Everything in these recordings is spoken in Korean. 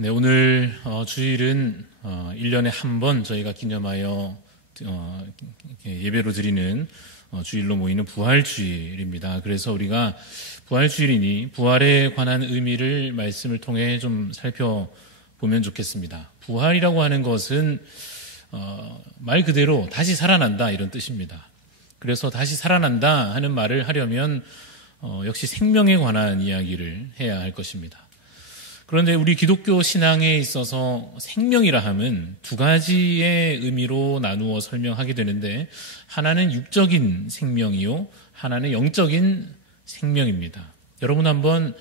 네, 오늘 주일은 1년에 한 번 저희가 기념하여 예배로 드리는 주일로 모이는 부활주일입니다. 그래서 우리가 부활주일이니 부활에 관한 의미를 말씀을 통해 좀 살펴보면 좋겠습니다. 부활이라고 하는 것은 말 그대로 다시 살아난다 이런 뜻입니다. 그래서 다시 살아난다 하는 말을 하려면 역시 생명에 관한 이야기를 해야 할 것입니다. 그런데 우리 기독교 신앙에 있어서 생명이라 함은 두 가지의 의미로 나누어 설명하게 되는데, 하나는 육적인 생명이요, 하나는 영적인 생명입니다. 여러분 한번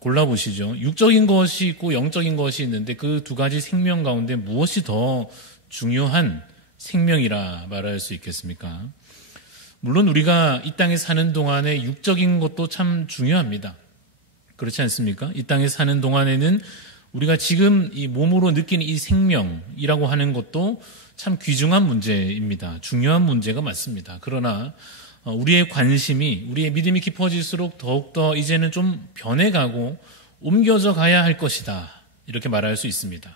골라보시죠. 육적인 것이 있고 영적인 것이 있는데 그 두 가지 생명 가운데 무엇이 더 중요한 생명이라 말할 수 있겠습니까? 물론 우리가 이 땅에 사는 동안에 육적인 것도 참 중요합니다. 그렇지 않습니까? 이 땅에 사는 동안에는 우리가 지금 이 몸으로 느끼는 이 생명이라고 하는 것도 참 귀중한 문제입니다. 중요한 문제가 맞습니다. 그러나 우리의 관심이, 우리의 믿음이 깊어질수록 더욱더 이제는 좀 변해가고 옮겨져 가야 할 것이다, 이렇게 말할 수 있습니다.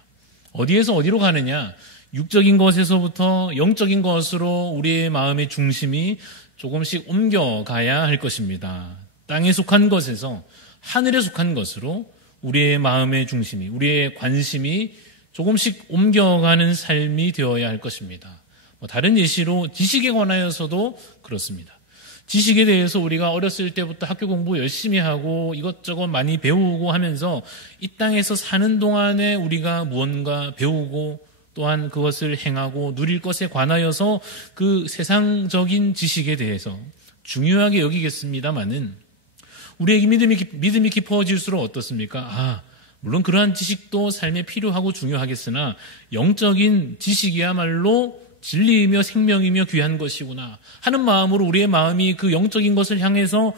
어디에서 어디로 가느냐? 육적인 것에서부터 영적인 것으로 우리의 마음의 중심이 조금씩 옮겨가야 할 것입니다. 땅에 속한 것에서 하늘에 속한 것으로 우리의 마음의 중심이, 우리의 관심이 조금씩 옮겨가는 삶이 되어야 할 것입니다. 다른 예시로 지식에 관하여서도 그렇습니다. 지식에 대해서 우리가 어렸을 때부터 학교 공부 열심히 하고 이것저것 많이 배우고 하면서 이 땅에서 사는 동안에 우리가 무언가 배우고 또한 그것을 행하고 누릴 것에 관하여서 그 세상적인 지식에 대해서 중요하게 여기겠습니다마는 우리에게 믿음이 깊어질수록 어떻습니까? 물론 그러한 지식도 삶에 필요하고 중요하겠으나 영적인 지식이야말로 진리이며 생명이며 귀한 것이구나 하는 마음으로 우리의 마음이 그 영적인 것을 향해서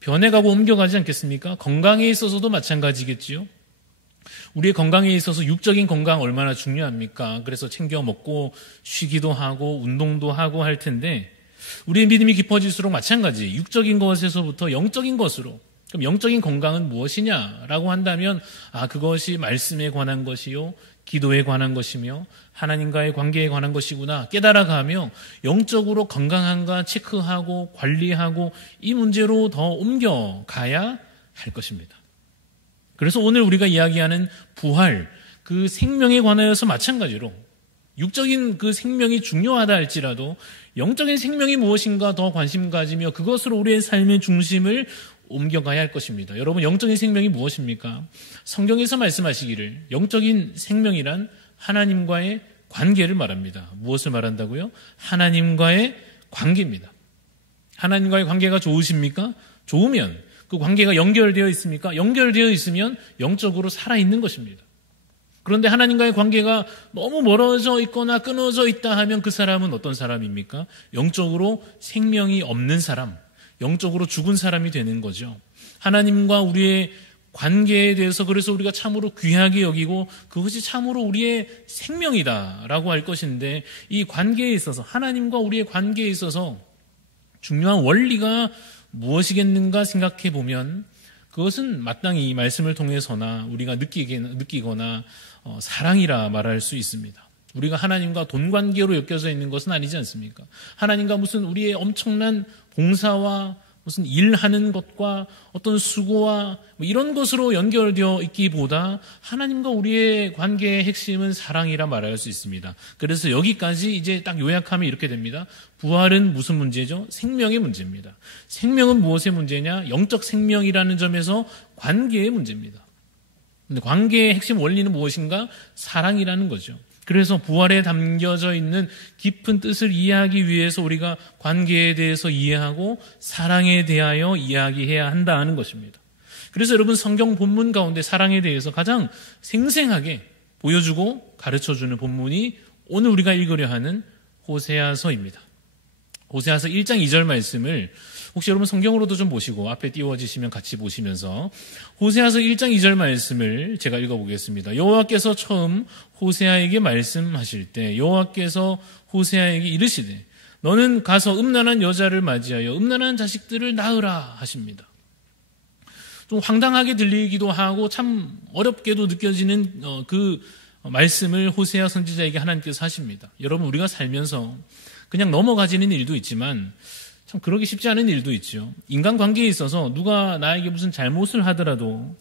변해가고 옮겨가지 않겠습니까? 건강에 있어서도 마찬가지겠지요. 우리의 건강에 있어서 육적인 건강 얼마나 중요합니까? 그래서 챙겨 먹고 쉬기도 하고 운동도 하고 할 텐데, 우리의 믿음이 깊어질수록 마찬가지, 육적인 것에서부터 영적인 것으로. 그럼 영적인 건강은 무엇이냐라고 한다면 그것이 말씀에 관한 것이요, 기도에 관한 것이며 하나님과의 관계에 관한 것이구나 깨달아가며 영적으로 건강한가 체크하고 관리하고 이 문제로 더 옮겨가야 할 것입니다. 그래서 오늘 우리가 이야기하는 부활, 그 생명에 관하여서 마찬가지로 육적인 그 생명이 중요하다 할지라도 영적인 생명이 무엇인가 더 관심 가지며 그것으로 우리의 삶의 중심을 옮겨가야 할 것입니다. 여러분, 영적인 생명이 무엇입니까? 성경에서 말씀하시기를 영적인 생명이란 하나님과의 관계를 말합니다. 무엇을 말한다고요? 하나님과의 관계입니다. 하나님과의 관계가 좋으십니까? 좋으면 그 관계가 연결되어 있습니까? 연결되어 있으면 영적으로 살아있는 것입니다. 그런데 하나님과의 관계가 너무 멀어져 있거나 끊어져 있다 하면 그 사람은 어떤 사람입니까? 영적으로 생명이 없는 사람, 영적으로 죽은 사람이 되는 거죠. 하나님과 우리의 관계에 대해서 그래서 우리가 참으로 귀하게 여기고 그것이 참으로 우리의 생명이다라고 할 것인데, 이 관계에 있어서, 하나님과 우리의 관계에 있어서 중요한 원리가 무엇이겠는가 생각해 보면 그것은 마땅히 이 말씀을 통해서나 우리가 느끼거나 사랑이라 말할 수 있습니다. 우리가 하나님과 돈 관계로 엮여져 있는 것은 아니지 않습니까? 하나님과 무슨 우리의 엄청난 봉사와 무슨 일하는 것과 어떤 수고와 이런 것으로 연결되어 있기보다 하나님과 우리의 관계의 핵심은 사랑이라 말할 수 있습니다. 그래서 여기까지 이제 딱 요약하면 이렇게 됩니다. 부활은 무슨 문제죠? 생명의 문제입니다. 생명은 무엇의 문제냐? 영적 생명이라는 점에서 관계의 문제입니다. 근데 관계의 핵심 원리는 무엇인가? 사랑이라는 거죠. 그래서 부활에 담겨져 있는 깊은 뜻을 이해하기 위해서 우리가 관계에 대해서 이해하고 사랑에 대하여 이야기해야 한다 하는 것입니다. 그래서 여러분, 성경 본문 가운데 사랑에 대해서 가장 생생하게 보여주고 가르쳐주는 본문이 오늘 우리가 읽으려 하는 호세아서입니다. 호세아서 1장 2절 말씀을 혹시 여러분 성경으로도 좀 보시고 앞에 띄워지시면 같이 보시면서 호세아서 1장 2절 말씀을 제가 읽어보겠습니다. 여호와께서 처음 호세아에게 말씀하실 때 여호와께서 호세아에게 이르시되 너는 가서 음란한 여자를 맞이하여 음란한 자식들을 낳으라 하십니다. 좀 황당하게 들리기도 하고 참 어렵게도 느껴지는 그 말씀을 호세아 선지자에게 하나님께서 하십니다. 여러분, 우리가 살면서 그냥 넘어가지는 일도 있지만 참 그러기 쉽지 않은 일도 있죠. 인간관계에 있어서 누가 나에게 무슨 잘못을 하더라도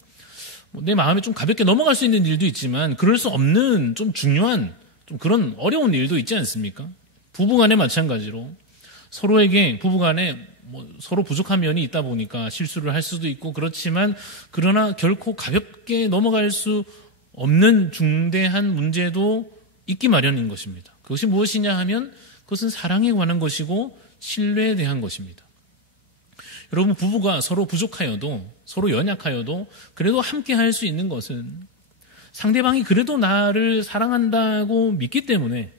내 마음에 좀 가볍게 넘어갈 수 있는 일도 있지만 그럴 수 없는 좀 중요한 좀 그런 어려운 일도 있지 않습니까? 부부간에 마찬가지로 서로에게 부부간에 서로 부족한 면이 있다 보니까 실수를 할 수도 있고 그렇지만 그러나 결코 가볍게 넘어갈 수 없는 중대한 문제도 있기 마련인 것입니다. 그것이 무엇이냐 하면 그것은 사랑에 관한 것이고 신뢰에 대한 것입니다. 여러분, 부부가 서로 부족하여도 서로 연약하여도 그래도 함께 할 수 있는 것은 상대방이 그래도 나를 사랑한다고 믿기 때문에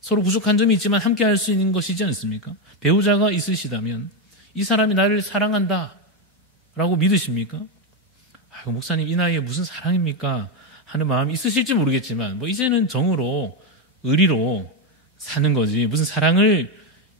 서로 부족한 점이 있지만 함께 할 수 있는 것이지 않습니까? 배우자가 있으시다면 이 사람이 나를 사랑한다 라고 믿으십니까? 목사님, 이 나이에 무슨 사랑입니까? 하는 마음이 있으실지 모르겠지만 이제는 정으로 의리로 사는 거지 무슨 사랑을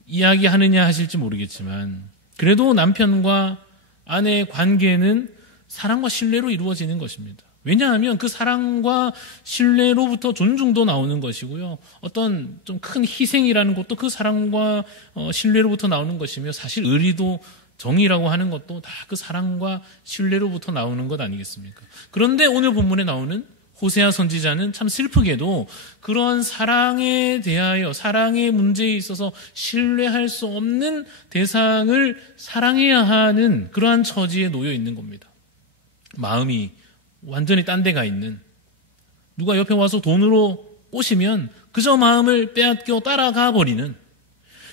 이야기하느냐 하실지 모르겠지만 그래도 남편과 아내의 관계는 사랑과 신뢰로 이루어지는 것입니다. 왜냐하면 그 사랑과 신뢰로부터 존중도 나오는 것이고요. 어떤 좀 큰 희생이라는 것도 그 사랑과 신뢰로부터 나오는 것이며 사실 의리도 정의라고 하는 것도 다 그 사랑과 신뢰로부터 나오는 것 아니겠습니까? 그런데 오늘 본문에 나오는 호세아 선지자는 참 슬프게도 그런 사랑에 대하여 사랑의 문제에 있어서 신뢰할 수 없는 대상을 사랑해야 하는 그러한 처지에 놓여 있는 겁니다. 마음이 완전히 딴 데가 있는, 누가 옆에 와서 돈으로 꼬시면 그저 마음을 빼앗겨 따라가 버리는,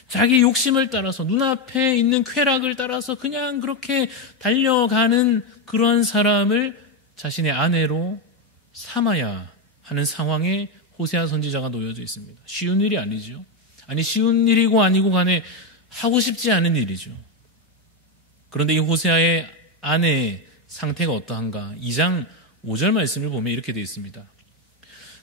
자기 욕심을 따라서 눈앞에 있는 쾌락을 따라서 그냥 그렇게 달려가는 그런 사람을 자신의 아내로 삼아야 하는 상황에 호세아 선지자가 놓여져 있습니다. 쉬운 일이 아니죠. 아니, 쉬운 일이고 아니고 간에 하고 싶지 않은 일이죠. 그런데 이 호세아의 아내의 상태가 어떠한가? 2장 5절 말씀을 보면 이렇게 되어 있습니다.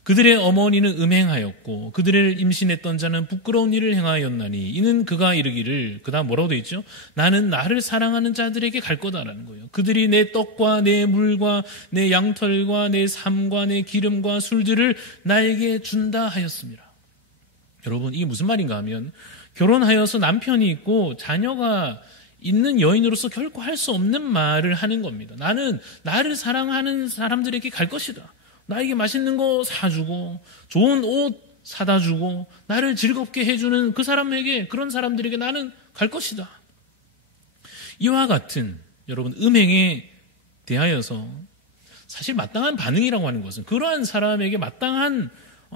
그들의 어머니는 음행하였고 그들을 임신했던 자는 부끄러운 일을 행하였나니 이는 그가 이르기를, 그 다음 뭐라고 되어 있죠? 나는 나를 사랑하는 자들에게 갈 거다라는 거예요. 그들이 내 떡과 내 물과 내 양털과 내 삶과 내 기름과 술들을 나에게 준다 하였습니다. 여러분, 이게 무슨 말인가 하면 결혼하여서 남편이 있고 자녀가 있는 여인으로서 결코 할 수 없는 말을 하는 겁니다. 나는 나를 사랑하는 사람들에게 갈 것이다. 나에게 맛있는 거 사주고 좋은 옷 사다 주고 나를 즐겁게 해주는 그 사람에게, 그런 사람들에게 나는 갈 것이다. 이와 같은 여러분 음행에 대하여서 사실 마땅한 반응이라고 하는 것은, 그러한 사람에게 마땅한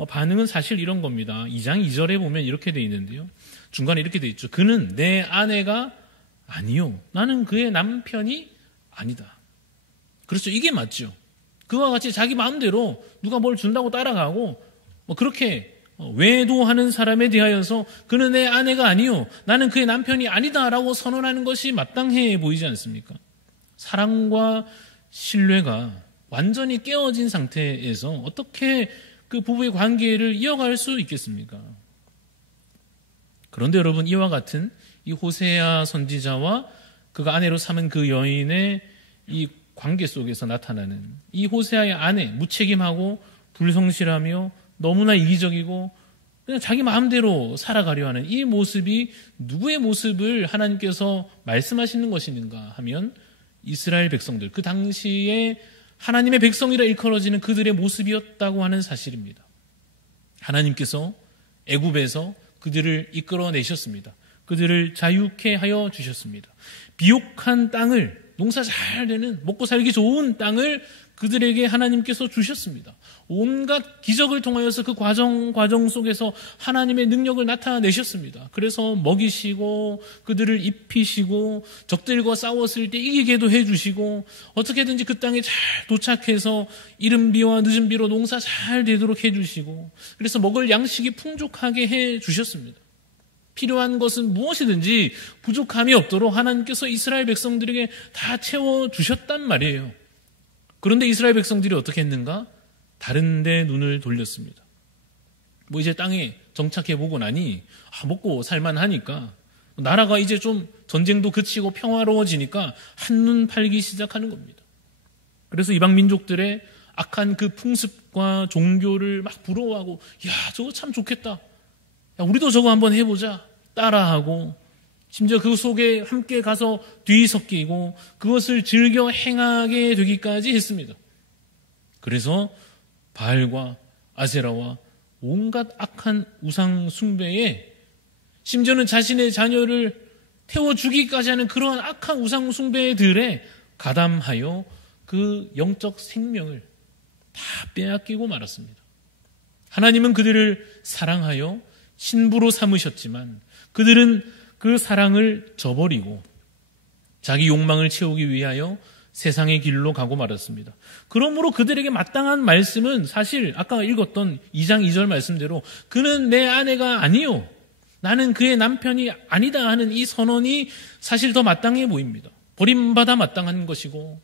반응은 사실 이런 겁니다. 2장 2절에 보면 이렇게 돼 있는데요. 중간에 이렇게 돼 있죠. 그는 내 아내가 아니요, 나는 그의 남편이 아니다. 그렇죠. 이게 맞죠. 그와 같이 자기 마음대로 누가 뭘 준다고 따라가고 그렇게 외도하는 사람에 대하여서 그는 내 아내가 아니요, 나는 그의 남편이 아니다라고 선언하는 것이 마땅해 보이지 않습니까? 사랑과 신뢰가 완전히 깨어진 상태에서 어떻게 그 부부의 관계를 이어갈 수 있겠습니까? 그런데 여러분, 이와 같은 이 호세아 선지자와 그가 아내로 삼은 그 여인의 이 관계 속에서 나타나는 이 호세아의 아내, 무책임하고 불성실하며 너무나 이기적이고 그냥 자기 마음대로 살아가려 하는 이 모습이 누구의 모습을 하나님께서 말씀하시는 것인가 하면 이스라엘 백성들, 그 당시에 하나님의 백성이라 일컬어지는 그들의 모습이었다고 하는 사실입니다. 하나님께서 애굽에서 그들을 이끌어내셨습니다. 그들을 자유케 하여 주셨습니다. 비옥한 땅을, 농사 잘 되는 먹고 살기 좋은 땅을 그들에게 하나님께서 주셨습니다. 온갖 기적을 통하여서 그 과정 속에서 하나님의 능력을 나타내셨습니다. 그래서 먹이시고 그들을 입히시고 적들과 싸웠을 때 이기게도 해주시고 어떻게든지 그 땅에 잘 도착해서 이른 비와 늦은 비로 농사 잘 되도록 해주시고, 그래서 먹을 양식이 풍족하게 해주셨습니다. 필요한 것은 무엇이든지 부족함이 없도록 하나님께서 이스라엘 백성들에게 다 채워주셨단 말이에요. 그런데 이스라엘 백성들이 어떻게 했는가? 다른 데 눈을 돌렸습니다. 이제 땅에 정착해보고 나니 먹고 살만하니까, 나라가 이제 좀 전쟁도 그치고 평화로워지니까 한눈 팔기 시작하는 겁니다. 그래서 이방 민족들의 악한 그 풍습과 종교를 막 부러워하고, 야, 저거 참 좋겠다. 야, 우리도 저거 한번 해보자. 따라하고, 심지어 그 속에 함께 가서 뒤섞이고 그것을 즐겨 행하게 되기까지 했습니다. 그래서 바알과 아세라와 온갖 악한 우상 숭배에, 심지어는 자신의 자녀를 태워 죽이기까지 하는 그러한 악한 우상 숭배들에 가담하여 그 영적 생명을 다 빼앗기고 말았습니다. 하나님은 그들을 사랑하여 신부로 삼으셨지만 그들은 그 사랑을 저버리고 자기 욕망을 채우기 위하여 세상의 길로 가고 말았습니다. 그러므로 그들에게 마땅한 말씀은 사실 아까 읽었던 2장 2절 말씀대로 그는 내 아내가 아니요, 나는 그의 남편이 아니다 하는 이 선언이 사실 더 마땅해 보입니다. 버림받아 마땅한 것이고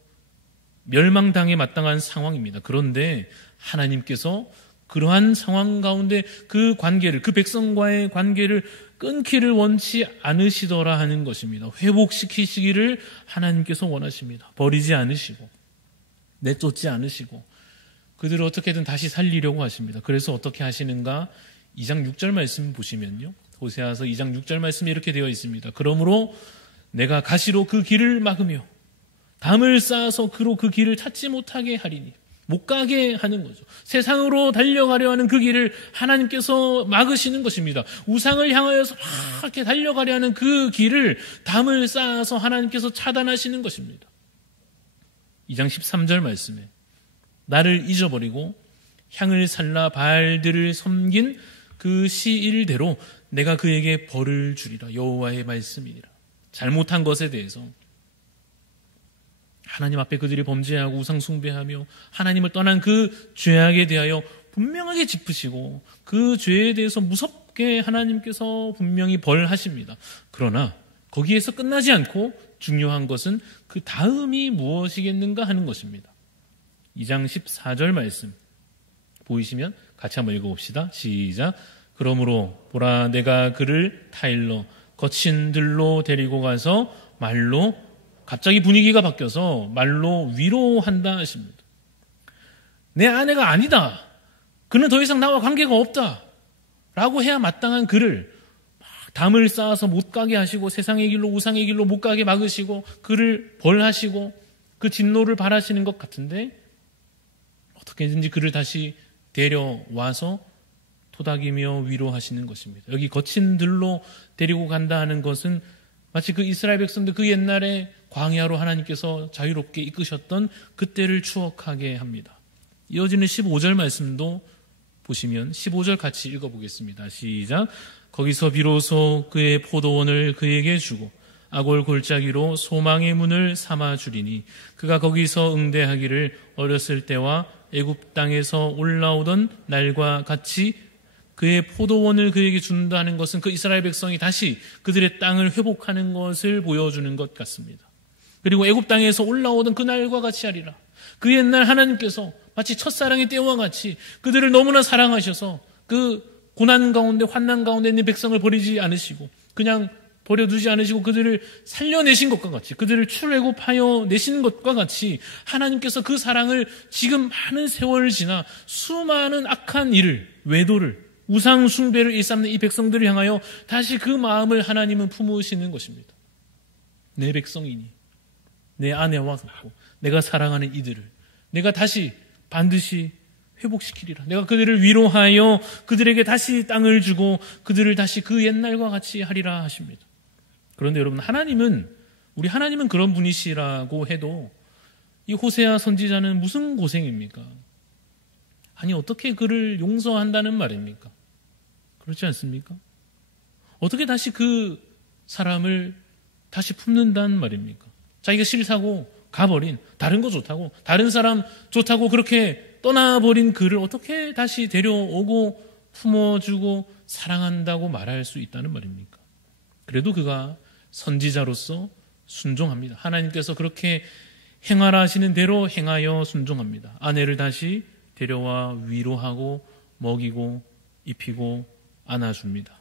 멸망당해 마땅한 상황입니다. 그런데 하나님께서 그러한 상황 가운데 그 관계를, 그 백성과의 관계를 끊기를 원치 않으시더라 하는 것입니다. 회복시키시기를 하나님께서 원하십니다. 버리지 않으시고 내쫓지 않으시고 그들을 어떻게든 다시 살리려고 하십니다. 그래서 어떻게 하시는가? 2장 6절 말씀 보시면요, 호세아서 2장 6절 말씀이 이렇게 되어 있습니다. 그러므로 내가 가시로 그 길을 막으며 담을 쌓아서 그로 그 길을 찾지 못하게 하리니, 못 가게 하는 거죠. 세상으로 달려가려 하는 그 길을 하나님께서 막으시는 것입니다. 우상을 향하여서 막 이렇게 달려가려 하는 그 길을 담을 쌓아서 하나님께서 차단하시는 것입니다. 2장 13절 말씀에 나를 잊어버리고 향을 살라 바알들을 섬긴 그 시일대로 내가 그에게 벌을 주리라. 여호와의 말씀이니라. 잘못한 것에 대해서 하나님 앞에 그들이 범죄하고 우상 숭배하며 하나님을 떠난 그 죄악에 대하여 분명하게 짚으시고 그 죄에 대해서 무섭게 하나님께서 분명히 벌하십니다. 그러나 거기에서 끝나지 않고 중요한 것은 그 다음이 무엇이겠는가 하는 것입니다. 2장 14절 말씀 보이시면 같이 한번 읽어봅시다. 시작. 그러므로 보라, 내가 그를 타일러 거친 들로 데리고 가서 말로, 갑자기 분위기가 바뀌어서 말로 위로한다 하십니다. 내 아내가 아니다, 그는 더 이상 나와 관계가 없다 라고 해야 마땅한 그를 담을 쌓아서 못 가게 하시고 세상의 길로, 우상의 길로 못 가게 막으시고 그를 벌하시고 그 진노를 바라시는 것 같은데 어떻게든지 그를 다시 데려와서 토닥이며 위로하시는 것입니다. 여기 거친 들로 데리고 간다 하는 것은 마치 그 이스라엘 백성들 그 옛날에 광야로 하나님께서 자유롭게 이끄셨던 그때를 추억하게 합니다. 이어지는 15절 말씀도 보시면 15절 같이 읽어보겠습니다. 시작. 거기서 비로소 그의 포도원을 그에게 주고 아골 골짜기로 소망의 문을 삼아 주리니 그가 거기서 응대하기를 어렸을 때와 애굽 땅에서 올라오던 날과 같이 그의 포도원을 그에게 준다는 것은 그 이스라엘 백성이 다시 그들의 땅을 회복하는 것을 보여주는 것 같습니다. 그리고 애굽 땅에서 올라오던 그 날과 같이 하리라. 그 옛날 하나님께서 마치 첫사랑의 때와 같이 그들을 너무나 사랑하셔서 그 고난 가운데, 환난 가운데 있는 백성을 버리지 않으시고 그냥 버려두지 않으시고 그들을 살려내신 것과 같이, 그들을 출애굽하여 내신 것과 같이 하나님께서 그 사랑을 지금 많은 세월을 지나 수많은 악한 일을, 외도를, 우상 숭배를 일삼는 이 백성들을 향하여 다시 그 마음을 하나님은 품으시는 것입니다. 내 백성이니 내 아내와 같고 내가 사랑하는 이들을 내가 다시 반드시 회복시키리라. 내가 그들을 위로하여 그들에게 다시 땅을 주고 그들을 다시 그 옛날과 같이 하리라 하십니다. 그런데 여러분, 우리 하나님은 그런 분이시라고 해도 이 호세아 선지자는 무슨 고생입니까? 아니, 어떻게 그를 용서한다는 말입니까? 그렇지 않습니까? 어떻게 다시 그 사람을 다시 품는다는 말입니까? 자기가 싫다고 가버린, 다른 거 좋다고, 다른 사람 좋다고 그렇게 떠나버린 그를 어떻게 다시 데려오고 품어주고 사랑한다고 말할 수 있다는 말입니까? 그래도 그가 선지자로서 순종합니다. 하나님께서 그렇게 행하라 하시는 대로 행하여 순종합니다. 아내를 다시 데려와 위로하고 먹이고 입히고 안아줍니다.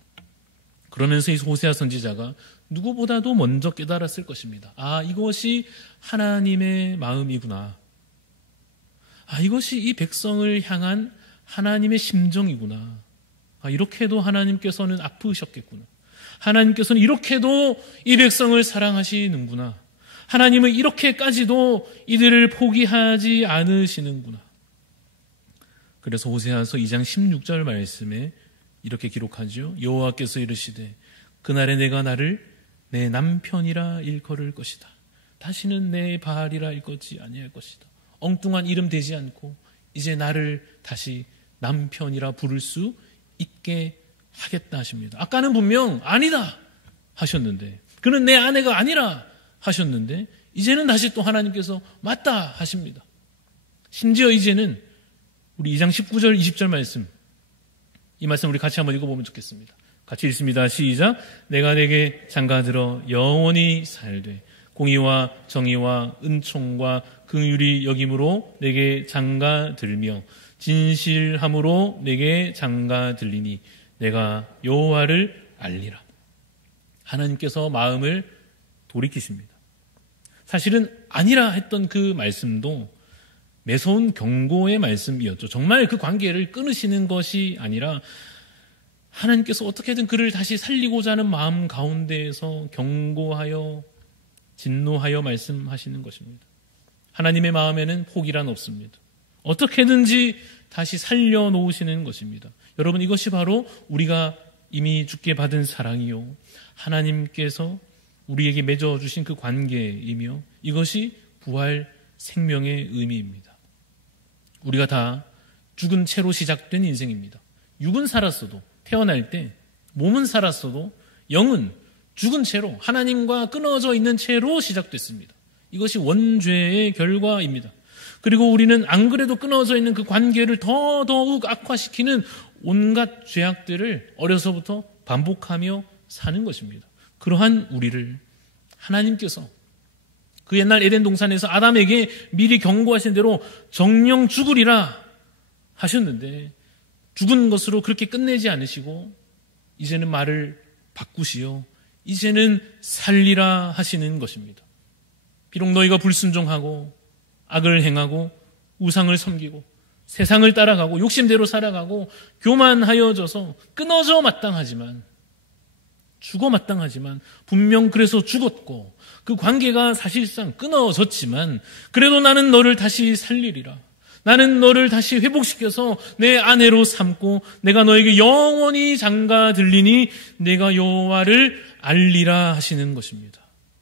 그러면서 이 호세아 선지자가 누구보다도 먼저 깨달았을 것입니다. 아, 이것이 하나님의 마음이구나. 이것이 이 백성을 향한 하나님의 심정이구나. 이렇게도 하나님께서는 아프셨겠구나. 하나님께서는 이렇게도 이 백성을 사랑하시는구나. 하나님은 이렇게까지도 이들을 포기하지 않으시는구나. 그래서 호세아서 2장 16절 말씀에 이렇게 기록하죠. 여호와께서 이르시되 그날에 내가 나를 내 남편이라 일컬을 것이다. 다시는 내 바알이라 일컫지 아니할 것이다. 엉뚱한 이름 되지 않고 이제 나를 다시 남편이라 부를 수 있게 하겠다 하십니다. 아까는 분명 아니다 하셨는데, 그는 내 아내가 아니라 하셨는데, 이제는 다시 또 하나님께서 맞다 하십니다. 심지어 이제는 우리 2장 19절 20절 말씀, 이 말씀 우리 같이 한번 읽어보면 좋겠습니다. 같이 읽습니다. 시작. 내가 내게 장가들어 영원히 살되 공의와 정의와 은총과 긍휼이 여김으로 내게 장가들며 진실함으로 내게 장가들리니 내가 여호와를 알리라. 하나님께서 마음을 돌이키십니다. 사실은 아니라 했던 그 말씀도 매서운 경고의 말씀이었죠. 정말 그 관계를 끊으시는 것이 아니라 하나님께서 어떻게든 그를 다시 살리고자 하는 마음 가운데에서 경고하여 진노하여 말씀하시는 것입니다. 하나님의 마음에는 포기란 없습니다. 어떻게든지 다시 살려놓으시는 것입니다. 여러분, 이것이 바로 우리가 이미 주께 받은 사랑이요, 하나님께서 우리에게 맺어주신 그 관계이며, 이것이 부활 생명의 의미입니다. 우리가 다 죽은 채로 시작된 인생입니다. 육은 살았어도, 태어날 때 몸은 살았어도 영은 죽은 채로, 하나님과 끊어져 있는 채로 시작됐습니다. 이것이 원죄의 결과입니다. 그리고 우리는 안 그래도 끊어져 있는 그 관계를 더더욱 악화시키는 온갖 죄악들을 어려서부터 반복하며 사는 것입니다. 그러한 우리를 하나님께서 그 옛날 에덴 동산에서 아담에게 미리 경고하신 대로 정령 죽으리라 하셨는데, 죽은 것으로 그렇게 끝내지 않으시고 이제는 말을 바꾸시어 이제는 살리라 하시는 것입니다. 비록 너희가 불순종하고 악을 행하고 우상을 섬기고 세상을 따라가고 욕심대로 살아가고 교만하여져서 끊어져 마땅하지만, 죽어 마땅하지만, 분명 그래서 죽었고 그 관계가 사실상 끊어졌지만, 그래도 나는 너를 다시 살리리라. 나는 너를 다시 회복시켜서 내 아내로 삼고 내가 너에게 영원히 장가들리니 내가 여호와를 알리라 하시는 것입니다.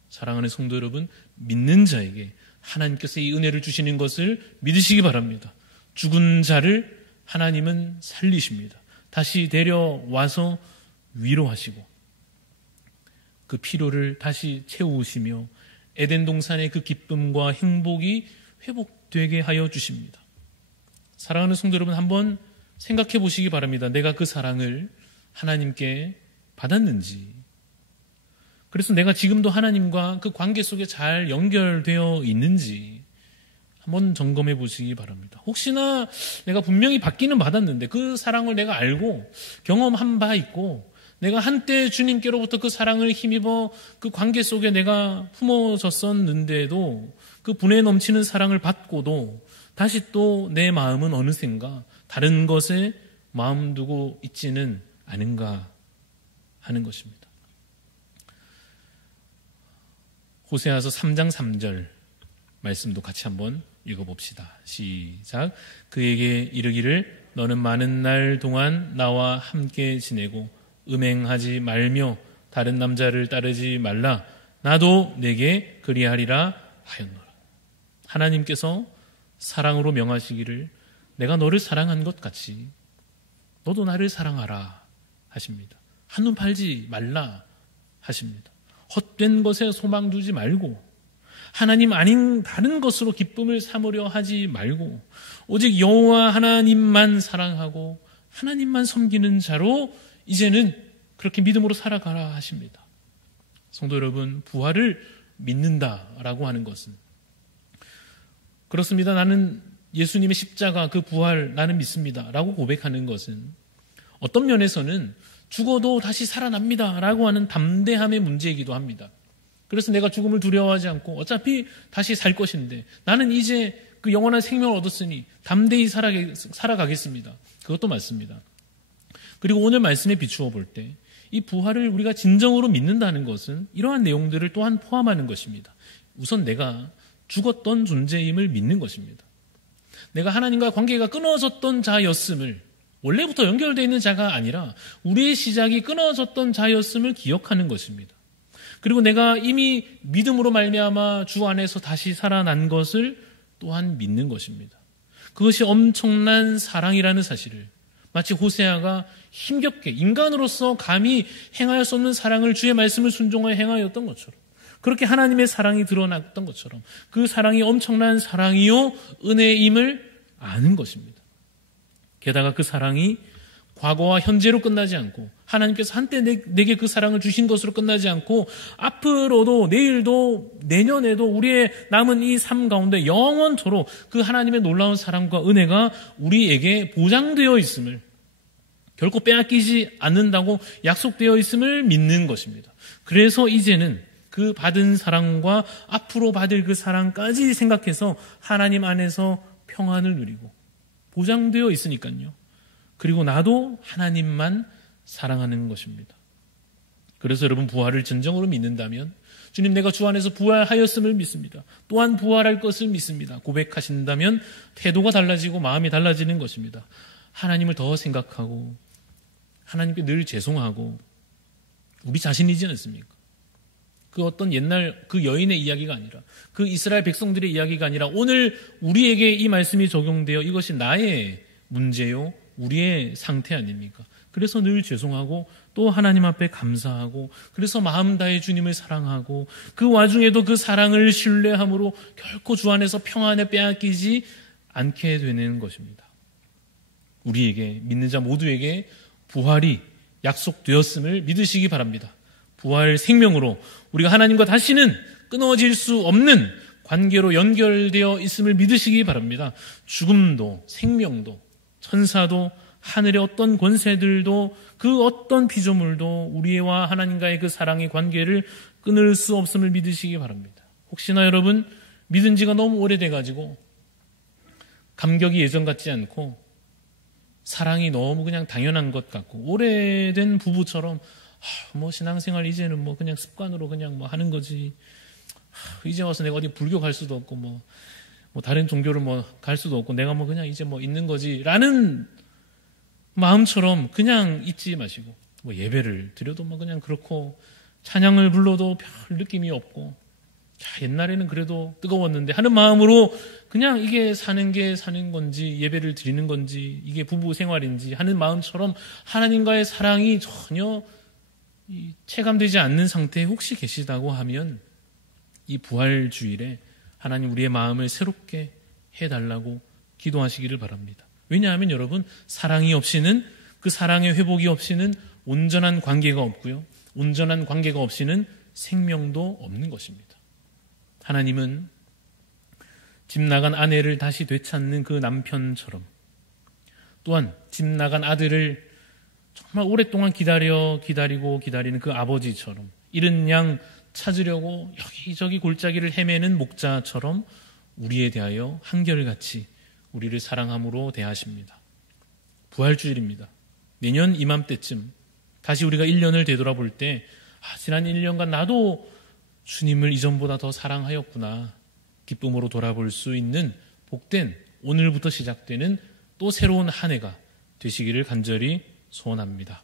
사랑하는 성도 여러분, 믿는 자에게 하나님께서 이 은혜를 주시는 것을 믿으시기 바랍니다. 죽은 자를 하나님은 살리십니다. 다시 데려와서 위로하시고 그 필요를 다시 채우시며 에덴 동산의 그 기쁨과 행복이 회복되게 하여 주십니다. 사랑하는 성도 여러분, 한번 생각해 보시기 바랍니다. 내가 그 사랑을 하나님께 받았는지, 그래서 내가 지금도 하나님과 그 관계 속에 잘 연결되어 있는지 한번 점검해 보시기 바랍니다. 혹시나 내가 분명히 받기는 받았는데 그 사랑을 내가 알고 경험한 바 있고, 내가 한때 주님께로부터 그 사랑을 힘입어 그 관계 속에 내가 품어졌었는데도 그 분에 넘치는 사랑을 받고도 다시 또 내 마음은 어느샌가 다른 것에 마음 두고 있지는 않은가 하는 것입니다. 호세아서 3장 3절 말씀도 같이 한번 읽어봅시다. 시작. 그에게 이르기를 너는 많은 날 동안 나와 함께 지내고 음행하지 말며 다른 남자를 따르지 말라. 나도 내게 그리하리라 하였노라. 하나님께서 사랑으로 명하시기를 내가 너를 사랑한 것 같이 너도 나를 사랑하라 하십니다. 한눈 팔지 말라 하십니다. 헛된 것에 소망 두지 말고 하나님 아닌 다른 것으로 기쁨을 삼으려 하지 말고 오직 여호와 하나님만 사랑하고 하나님만 섬기는 자로 이제는 그렇게 믿음으로 살아가라 하십니다. 성도 여러분, 부활을 믿는다라고 하는 것은, 그렇습니다, 나는 예수님의 십자가 그 부활 나는 믿습니다 라고 고백하는 것은 어떤 면에서는 죽어도 다시 살아납니다 라고 하는 담대함의 문제이기도 합니다. 그래서 내가 죽음을 두려워하지 않고 어차피 다시 살 것인데 나는 이제 그 영원한 생명을 얻었으니 담대히 살아가겠습니다. 그것도 맞습니다. 그리고 오늘 말씀에 비추어 볼 때 이 부활을 우리가 진정으로 믿는다는 것은 이러한 내용들을 또한 포함하는 것입니다. 우선 내가 죽었던 존재임을 믿는 것입니다. 내가 하나님과 관계가 끊어졌던 자였음을, 원래부터 연결되어 있는 자가 아니라 우리의 시작이 끊어졌던 자였음을 기억하는 것입니다. 그리고 내가 이미 믿음으로 말미암아 주 안에서 다시 살아난 것을 또한 믿는 것입니다. 그것이 엄청난 사랑이라는 사실을, 마치 호세아가 힘겹게 인간으로서 감히 행할 수 없는 사랑을 주의 말씀을 순종하여 행하였던 것처럼, 그렇게 하나님의 사랑이 드러났던 것처럼 그 사랑이 엄청난 사랑이요 은혜임을 아는 것입니다. 게다가 그 사랑이 과거와 현재로 끝나지 않고 하나님께서 한때 내게 그 사랑을 주신 것으로 끝나지 않고 앞으로도 내일도 내년에도 우리의 남은 이 삶 가운데 영원토록 그 하나님의 놀라운 사랑과 은혜가 우리에게 보장되어 있음을, 결코 빼앗기지 않는다고 약속되어 있음을 믿는 것입니다. 그래서 이제는 그 받은 사랑과 앞으로 받을 그 사랑까지 생각해서 하나님 안에서 평안을 누리고 보장되어 있으니까요. 그리고 나도 하나님만 사랑하는 것입니다. 그래서 여러분, 부활을 진정으로 믿는다면 주님, 내가 주 안에서 부활하였음을 믿습니다. 또한 부활할 것을 믿습니다. 고백하신다면 태도가 달라지고 마음이 달라지는 것입니다. 하나님을 더 생각하고 하나님께 늘 죄송하고, 우리 자신이지 않습니까? 그 어떤 옛날 그 여인의 이야기가 아니라, 그 이스라엘 백성들의 이야기가 아니라 오늘 우리에게 이 말씀이 적용되어 이것이 나의 문제요, 우리의 상태 아닙니까? 그래서 늘 죄송하고 또 하나님 앞에 감사하고, 그래서 마음 다해 주님을 사랑하고, 그 와중에도 그 사랑을 신뢰함으로 결코 주 안에서 평안에 빼앗기지 않게 되는 것입니다. 우리에게, 믿는 자 모두에게 부활이 약속되었음을 믿으시기 바랍니다. 부활 생명으로 우리가 하나님과 다시는 끊어질 수 없는 관계로 연결되어 있음을 믿으시기 바랍니다. 죽음도 생명도 천사도 하늘의 어떤 권세들도 그 어떤 피조물도 우리와 하나님과의 그 사랑의 관계를 끊을 수 없음을 믿으시기 바랍니다. 혹시나 여러분 믿은 지가 너무 오래돼가지고 감격이 예전 같지 않고 사랑이 너무 그냥 당연한 것 같고, 오래된 부부처럼 뭐 신앙생활 이제는 뭐 그냥 습관으로 그냥 뭐 하는 거지, 이제 와서 내가 어디 불교 갈 수도 없고 뭐 다른 종교를 뭐 갈 수도 없고 내가 뭐 그냥 이제 뭐 있는 거지 라는 마음처럼 그냥 잊지 마시고, 뭐 예배를 드려도 뭐 그냥 그렇고 찬양을 불러도 별 느낌이 없고, 옛날에는 그래도 뜨거웠는데 하는 마음으로 그냥 이게 사는 게 사는 건지 예배를 드리는 건지 이게 부부 생활인지 하는 마음처럼 하나님과의 사랑이 전혀 체감되지 않는 상태에 혹시 계시다고 하면, 이 부활 주일에 하나님 우리의 마음을 새롭게 해달라고 기도하시기를 바랍니다. 왜냐하면 여러분, 사랑이 없이는, 그 사랑의 회복이 없이는 온전한 관계가 없고요, 온전한 관계가 없이는 생명도 없는 것입니다. 하나님은 집 나간 아내를 다시 되찾는 그 남편처럼, 또한 집 나간 아들을 정말 오랫동안 기다리는 그 아버지처럼, 잃은 양 찾으려고 여기저기 골짜기를 헤매는 목자처럼 우리에 대하여 한결같이 우리를 사랑함으로 대하십니다. 부활주일입니다. 내년 이맘때쯤 다시 우리가 1년을 되돌아볼 때, 지난 1년간 나도 주님을 이전보다 더 사랑하였구나, 기쁨으로 돌아볼 수 있는 복된 오늘부터 시작되는 또 새로운 한 해가 되시기를 간절히 소원합니다.